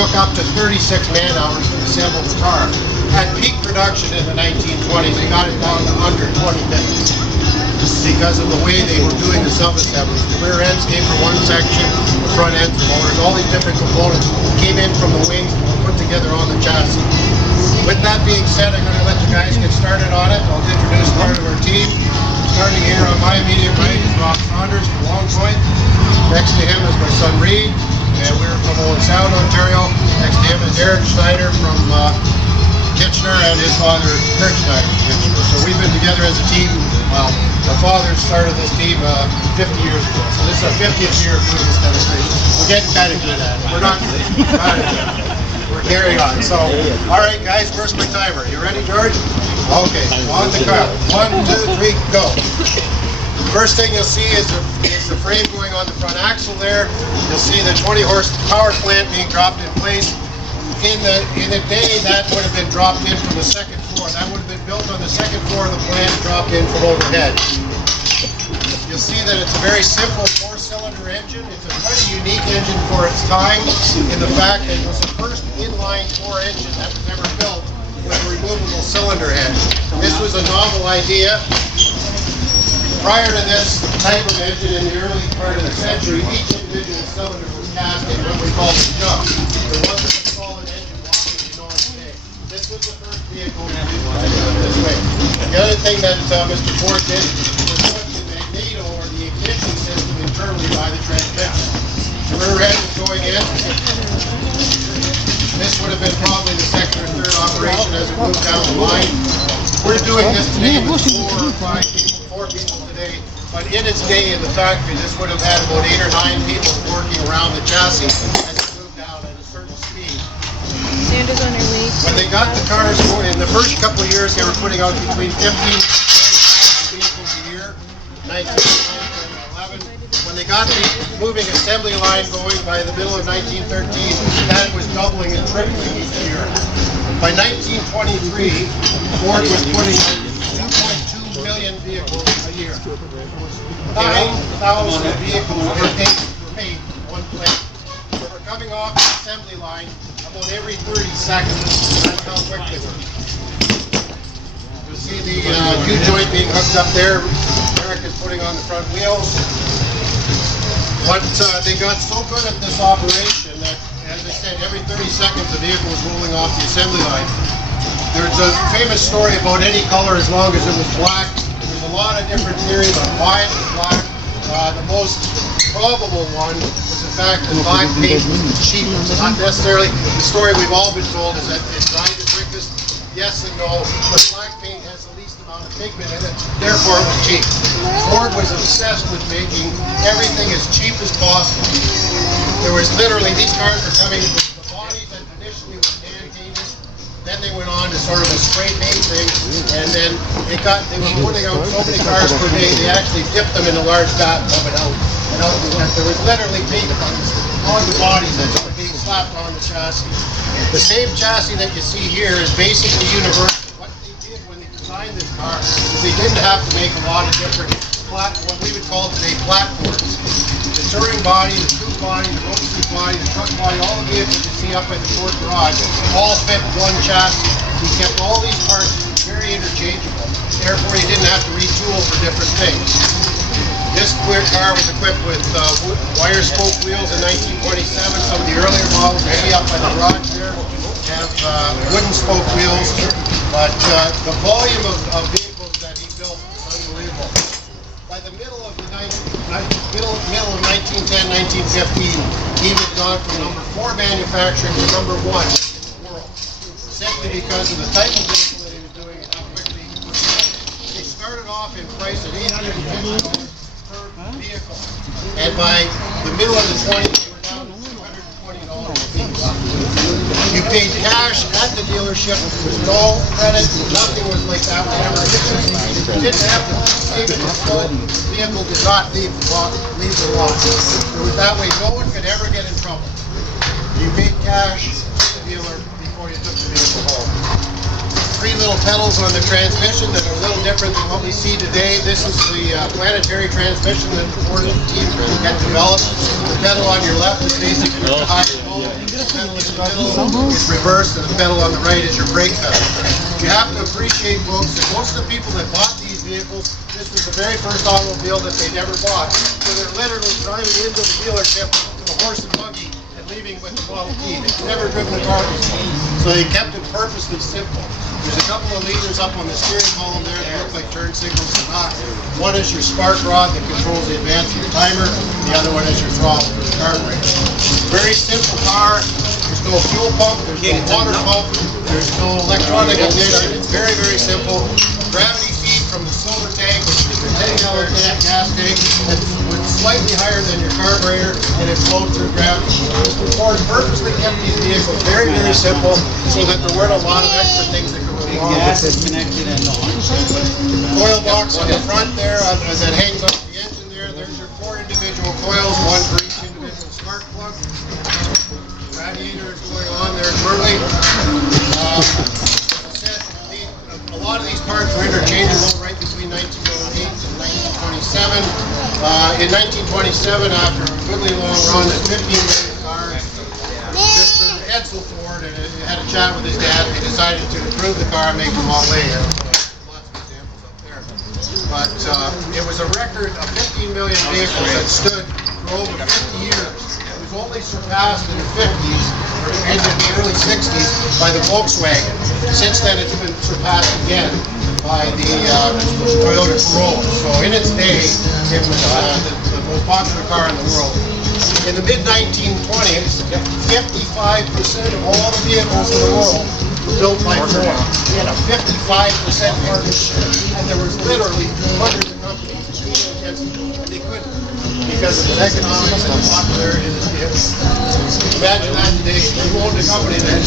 took up to 36 man-hours to assemble the car. At peak production in the 1920s, they got it down to under 20 minutes because of the way they were doing the sub-assemblies. The rear ends came from one section, the front ends, the motors, all these different components came in from the wings and were put together on the chassis. With that being said, I'm going to let the guys get started on it. I'll introduce part of our team. Starting here on my immediate right is Rob Saunders from Long Point. Next to him is my son Reed, and we're from Owen Sound, Ontario. Next to him is Eric Schneider from Kitchener, and his father Kurt Schneider from Kitchener. So we've been together as a team. Well, my father started this team 50 years ago. So this is our 50th year of doing this demonstration. We're getting kind of good at it. We're not we're carrying on. So, all right, guys, where's my timer? You ready, George? Okay, on the car. 1, 2, 3, go. First thing you'll see is the frame going on the front axle there. You'll see the 20 horse power plant being dropped in place. In a day, that would have been dropped in from the second floor. That would have been built on the second floor of the plant, dropped in from overhead. You'll see that it's a very simple 4-cylinder engine. It's a quite a unique engine for its time in the fact that it was the first inline 4 engine that was ever built with a removable cylinder head. This was a novel idea. Prior to this type of engine in the early part of the century, each individual cylinder was cast in what we call the chuck. There wasn't a solid engine block as you know it today. This was the first vehicle to do it this way. The other thing that Mr. Ford did was put the magneto or the ignition system internally by the transmission. The rear end was going in. This would have been probably the second or third operation as it moved down the line. We're doing this today with 4 or 5 people, 4 people today. But in its day in the factory, this would have had about 8 or 9 people working around the chassis as it moved down at a certain speed. Sanders on her way. When they got the cars going, in the first couple of years, they were putting out between 15 and 20,000 vehicles a year, 1911. When they got the moving assembly line going by the middle of 1913, that was doubling and tripling each year. By 1923, Ford was putting 2.2 million vehicles a year. 9,000 vehicles were made in one place. So we're coming off the assembly line about every 30 seconds. That's how quick they were. You'll see the U-joint being hooked up there. Eric is putting on the front wheels. But they got so good at this operation that, as I said, every 30 seconds the vehicle was rolling off the assembly line. There's a famous story about any color as long as it was black. There's a lot of different theories on why it was black. The most probable one was the fact that black paint was the cheapest. Not necessarily the story we've all been told is that it dried the quickest. Yes and no, but black paint has the least amount of pigment in it, therefore it was cheap. Ford was obsessed with making everything as cheap as possible. There was literally, these cars were coming with the bodies that initially were hand painted, then they went on to sort of a spray paint thing, and then they were putting out so many cars per day, they actually dipped them in a large vat and pump it out. And out they went. There was literally paint on the bodies that were being slapped on the chassis. The same chassis that you see here is basically universal. What they did when they designed this car is they didn't have to make a lot of different what we would call today platforms. The touring body, the coupe body, the road coupe body, the truck body, all the vehicles you see up at the Ford garage, all fit one chassis. He kept all these parts very interchangeable. Therefore, he didn't have to retool for different things. This car was equipped with wire spoke wheels in 1927. Some of the earlier models, maybe up by the garage there, have wooden spoke wheels. But the volume of vehicles that he built is unbelievable. By the middle of 1910, 1915, he was gone from number 4 manufacturing to number 1 in the world, simply because of the type of vehicle that he was doing and how quickly he was doing. They started off in price at $850 per vehicle, and by the middle of the 20s, they were down to $220 a piece. You paid cash at the dealership. There was no credit. Nothing was like that. Whatever. You didn't have to save it until the vehicle did not leave the lot. It was that way. No one could ever get in trouble. You paid cash to the dealer before you took the vehicle home. 3 little pedals on the transmission that are a little different than what we see today. This is the planetary transmission that the Ford team had developed. The pedal on your left is basically the high and low. It's reversed, and the pedal on the right is your brake pedal. You have to appreciate, folks, that most of the people that bought these vehicles, this was the very first automobile that they'd ever bought. So they're literally driving into the dealership with a horse and buggy and leaving with the Model T. They've never driven a car before. So they kept it purposely simple. There's a couple of levers up on the steering column there that look like turn signals and knocks. One is your spark rod that controls the advance of your timer. The other one is your throttle for the carburetor. Very simple car. There's no fuel pump, there's no water pump, there's no electronic ignition. It's very, very simple. Gravity feed from the silver tank, which is your 10-gallon gas tank, that's slightly higher than your carburetor, and it flows through gravity. Mr. Ford purposely kept these vehicles very, very simple so that there weren't a lot of extra things that could go wrong. Gas is connected and Coil box on the front there that hangs off the engine there. There's your 4 individual coils, one for each individual spark plug. Radiator is going on there currently. A lot of these parts were interchangeable right between 1908 and 1927. In 1927, after a goodly long run at 15 million cars, Mr. Edsel Ford had a chat with his dad, and they decided to improve the car and make the Model A. Lots of examples up there. But it was a record of 15 million vehicles that stood for over 50 years. It was only surpassed in the 50s, or into the early 60s, by the Volkswagen. Since then, it's been surpassed again by the Toyota Corolla. So in its day, it was the most popular car in the world. In the mid-1920s, 55% of all the vehicles in the world were built by Ford. We had a 55% market share, and there was literally hundreds of companies competing against them, and they couldn't because of the economics and the popularity of the vehicles. Imagine that today. You owned a company that had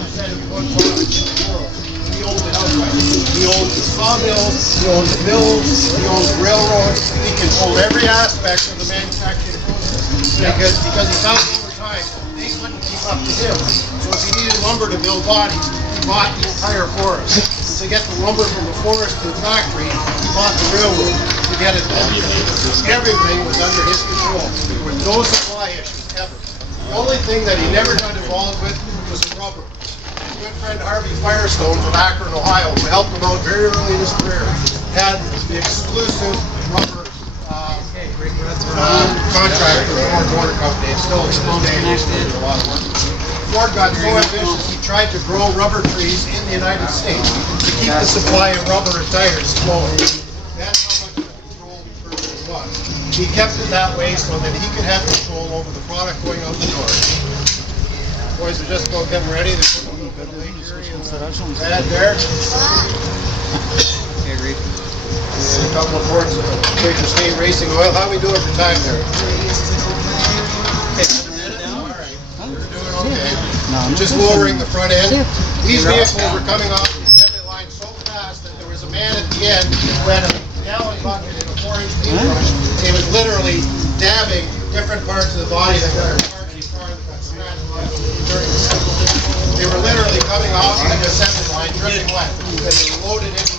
55% of one product in the world. He owned it outright. He owned the sawmills, he owned the mills, he owned the railroads. He controlled every aspect of the manufacturing process because he found over time they couldn't keep up to him. So if he needed lumber to build bodies, he bought the entire forest. To get the lumber from the forest to the factory, he bought the railroad to get it done. Everything was under his control. There were no supply issues ever. The only thing that he never got involved with was rubber. His good friend Harvey Firestone from Akron, Ohio, who helped him out very early in his career, had the exclusive rubber contract for the Ford Motor Company. It's still exploding. A lot of work. Ford got so ambitious, he tried to grow rubber trees in the United States to keep the supply of rubber and tires flowing. That's how much of a control person he was. He kept it that way so that he could have control over the product going out the door. Boys are just about getting ready. They're putting a little bit of Lake Erie and that there. Okay, Reed. And a couple of quarts of Quaker State Racing Oil. How we doing for time there? Okay. Just lowering the front end. These vehicles were coming off the assembly line so fast that there was a man at the end who had a gallon bucket and a 4-inch paintbrush. He was literally dabbing different parts of the body that got parts of the car that got scratched during the assembly. They were literally coming off the assembly line, dripping wet. And they were loaded into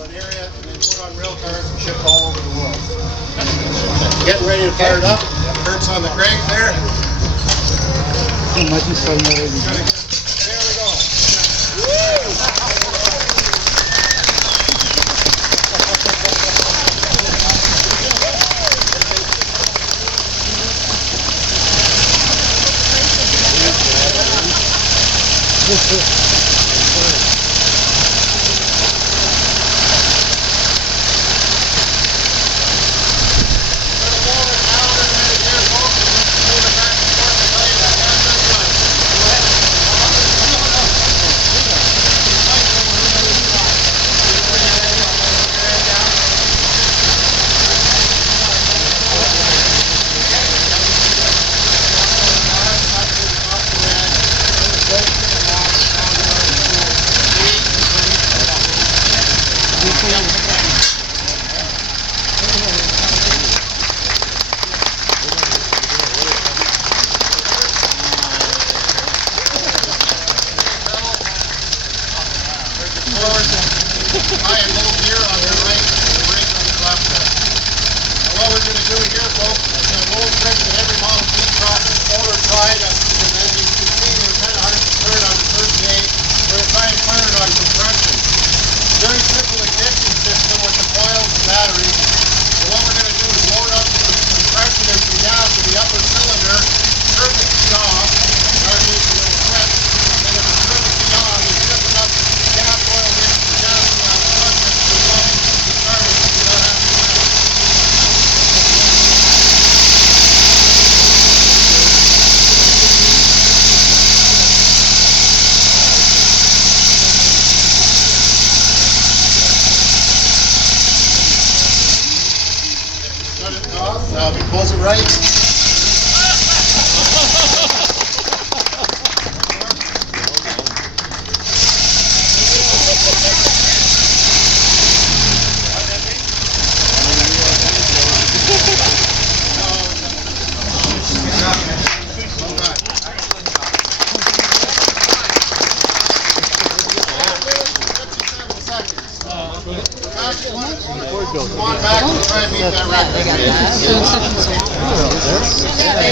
an area and then put on rail cars and shipped all over the world. Getting ready to fire it up. Kurt's on the crank there. There we go. back, come on back, we'll try and meet that record.